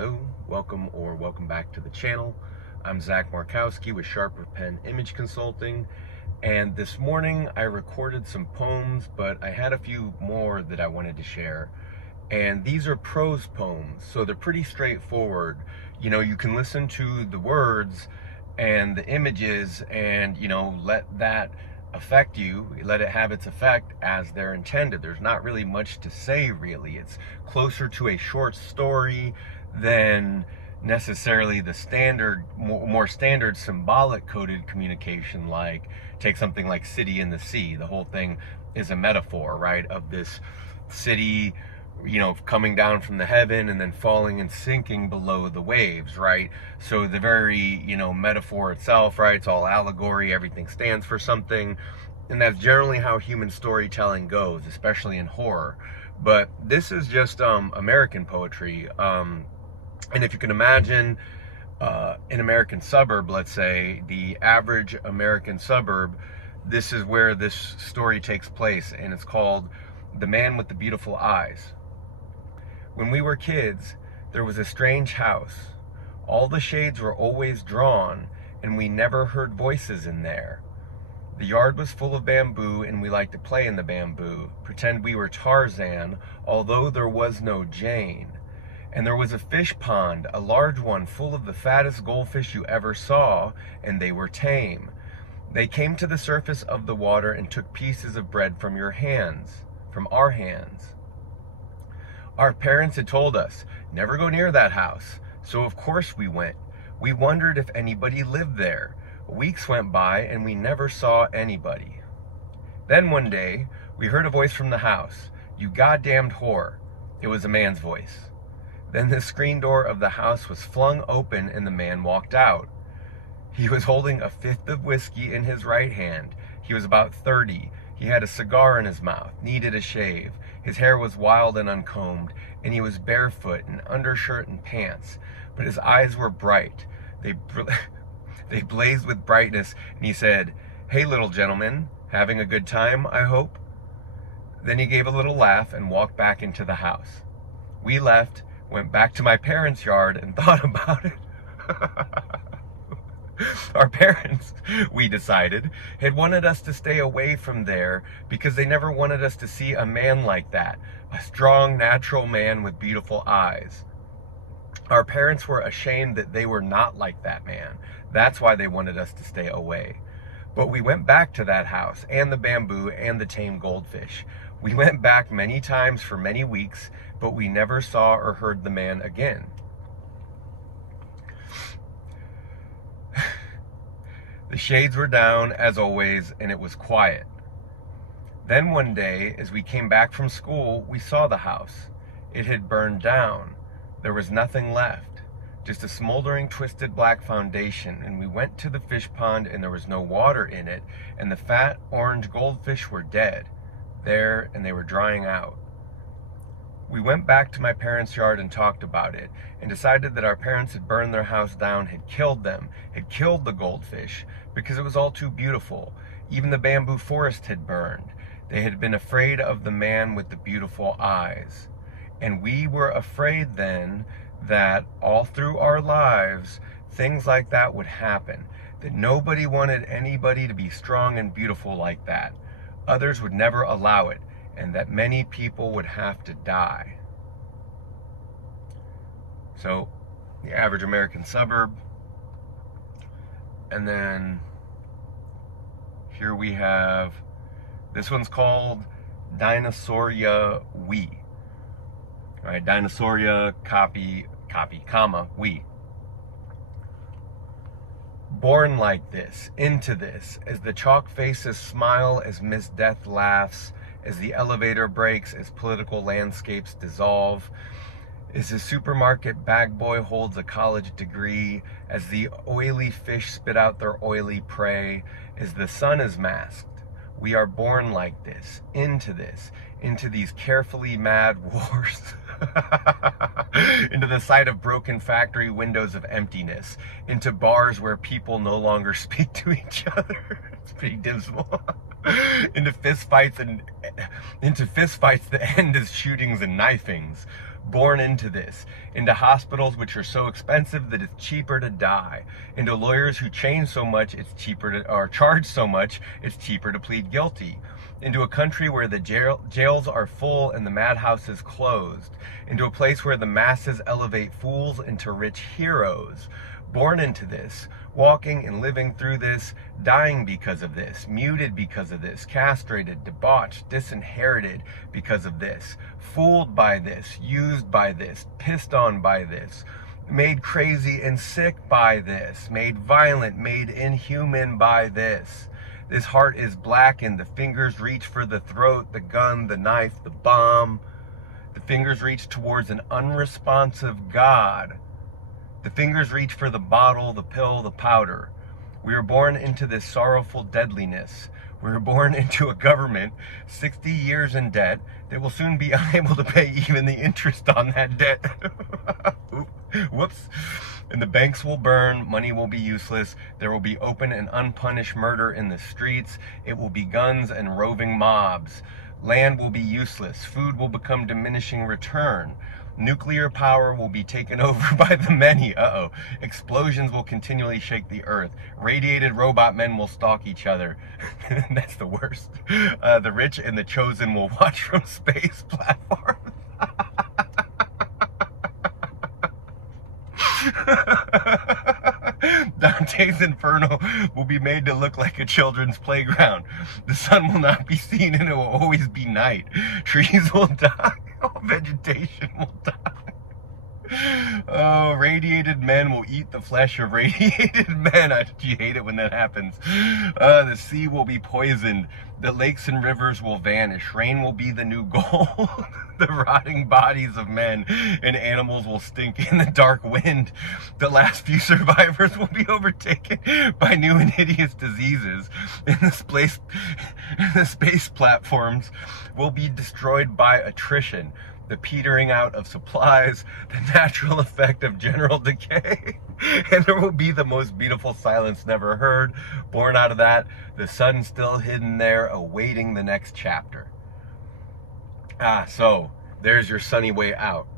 Hello, welcome back to the channel. I'm Zach Markowski with Sharper Pen Image Consulting, and this morning I recorded some poems, but I had a few more that I wanted to share. And these are prose poems, so they're pretty straightforward. You know, you can listen to the words and the images and, let that affect you, let it have its effect as they're intended. There's not really much to say, really. It's closer to a short story than necessarily the standard, more standard symbolic coded communication. Like, take something like City in the Sea. The whole thing is a metaphor, right, of this city, coming down from the heaven and then falling and sinking below the waves, right? So the very, metaphor itself, right? It's all allegory, everything stands for something. And that's generally how human storytelling goes, especially in horror. But this is just American poetry. And if you can imagine an American suburb, let's say, the average American suburb, this is where this story takes place, and it's called The Man with the Beautiful Eyes. When we were kids, there was a strange house. All the shades were always drawn, and we never heard voices in there. The yard was full of bamboo, and we liked to play in the bamboo, pretend we were Tarzan, although there was no Jane. And there was a fish pond, a large one, full of the fattest goldfish you ever saw, and they were tame. They came to the surface of the water and took pieces of bread from your hands, from our hands. Our parents had told us, never go near that house, so of course we went. We wondered if anybody lived there. Weeks went by and we never saw anybody. Then one day, we heard a voice from the house. You goddamned whore. It was a man's voice. Then the screen door of the house was flung open and the man walked out. He was holding a fifth of whiskey in his right hand. He was about 30. He had a cigar in his mouth, needed a shave. His hair was wild and uncombed, and he was barefoot in undershirt and pants. But his eyes were bright. They blazed with brightness, and he said, "Hey, little gentleman, having a good time, I hope?" Then he gave a little laugh and walked back into the house. We left, went back to my parents' yard, and thought about it. Our parents, we decided, had wanted us to stay away from there because they never wanted us to see a man like that, a strong, natural man with beautiful eyes. Our parents were ashamed that they were not like that man. That's why they wanted us to stay away. But we went back to that house, and the bamboo, and the tame goldfish. We went back many times for many weeks, but we never saw or heard the man again. The shades were down, as always, and it was quiet. Then one day, as we came back from school, we saw the house. It had burned down. There was nothing left, just a smoldering, twisted black foundation, and we went to the fish pond, and there was no water in it, and the fat, orange goldfish were dead, there, and they were drying out. We went back to my parents' yard and talked about it, and decided that our parents had burned their house down, had killed them, had killed the goldfish, because it was all too beautiful. Even the bamboo forest had burned. They had been afraid of the man with the beautiful eyes. And we were afraid then that all through our lives, things like that would happen, that nobody wanted anybody to be strong and beautiful like that. Others would never allow it, and that many people would have to die. So, the average American suburb. And then here we have, this one's called Dinosauria We. All right, Dinosauria, copy, comma, we. Born like this, into this, as the chalk faces smile, as Miss Death laughs, as the elevator breaks, as political landscapes dissolve, as the supermarket bag boy holds a college degree, as the oily fish spit out their oily prey, as the sun is masked. We are born like this, into these carefully mad wars, into the sight of broken factory windows of emptiness, into bars where people no longer speak to each other. It's pretty dismal. into fist fights that end as shootings and knifings. Born into this, into hospitals which are so expensive that it's cheaper to die, into lawyers who change so much it's cheaper to, or charge so much it's cheaper to plead guilty, into a country where the jails are full and the madhouses closed, into a place where the masses elevate fools into rich heroes. Born into this, walking and living through this, dying because of this, muted because of this, castrated, debauched, disinherited because of this, fooled by this, used by this, pissed on by this, made crazy and sick by this, made violent, made inhuman by this. This heart is blackened, the fingers reach for the throat, the gun, the knife, the bomb. The fingers reach towards an unresponsive God. The fingers reach for the bottle, the pill, the powder. We are born into this sorrowful deadliness. We are born into a government 60 years in debt that will soon be unable to pay even the interest on that debt. Whoops. And the banks will burn, money will be useless, there will be open and unpunished murder in the streets, it will be guns and roving mobs. Land will be useless, food will become diminishing return. Nuclear power will be taken over by the many. Explosions will continually shake the earth. Radiated robot men will stalk each other. That's the worst. The rich and the chosen will watch from space platforms. Dante's Inferno will be made to look like a children's playground. The sun will not be seen and it will always be night. Trees will die. All vegetation will die. Oh, radiated men will eat the flesh of radiated men. You hate it when that happens. The sea will be poisoned. The lakes and rivers will vanish. Rain will be the new gold. The rotting bodies of men and animals will stink in the dark wind. The last few survivors will be overtaken by new and hideous diseases. And the space platforms will be destroyed by attrition, the petering out of supplies, the natural effect of general decay. And there will be the most beautiful silence never heard. Born out of that, the sun still hidden there, awaiting the next chapter. So there's your sunny way out.